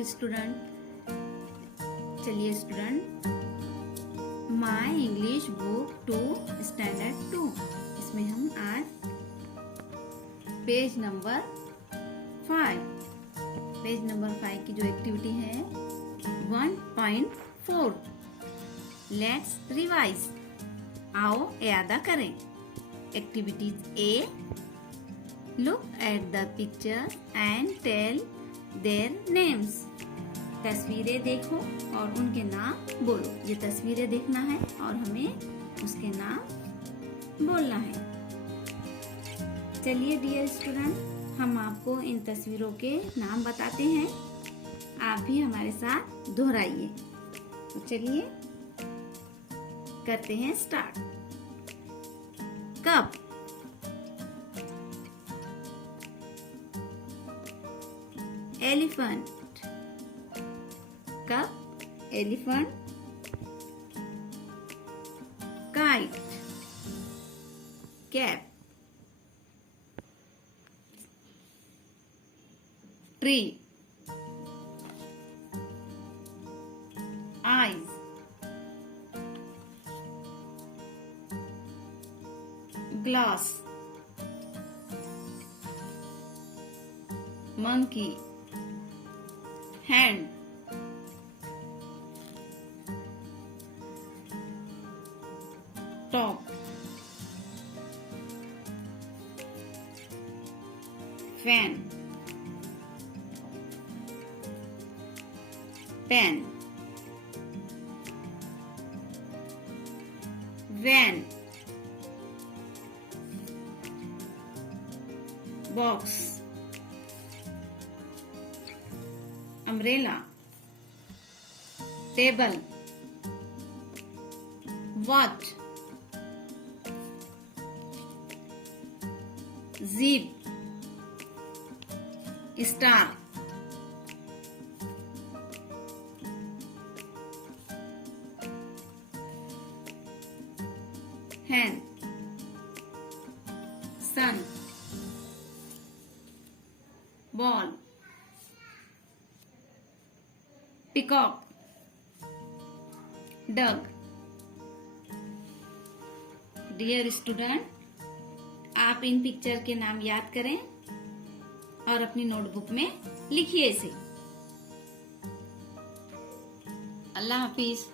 Dear student, चलिए student, my English book 2 standard 2, इसमें हम आज पेज नंबर 5 की जो एक्टिविटी है 1.4, लेट्स रिवाइज। आओ यादा करें। Activities A, look at the picture and tell their names. तस्वीरें देखो और उनके नाम बोलो। ये तस्वीरें देखना है और हमें उसके नाम बोलना है। चलिए डियर स्टूडेंट, हम आपको इन तस्वीरों के नाम बताते हैं, आप भी हमारे साथ दोहराइए। तो चलिए करते हैं start. Cup, elephant, cup elephant. Kite, cap. Tree, eyes, glass, monkey, hand, top, fan, pen, van, box, umbrella, table, watch, zip, star, hen, sun, ball, peacock, duck। Dear student, आप इन पिक्चर के नाम याद करें और अपनी नोटबुक में लिखिए इसे। अल्लाह हाफिज।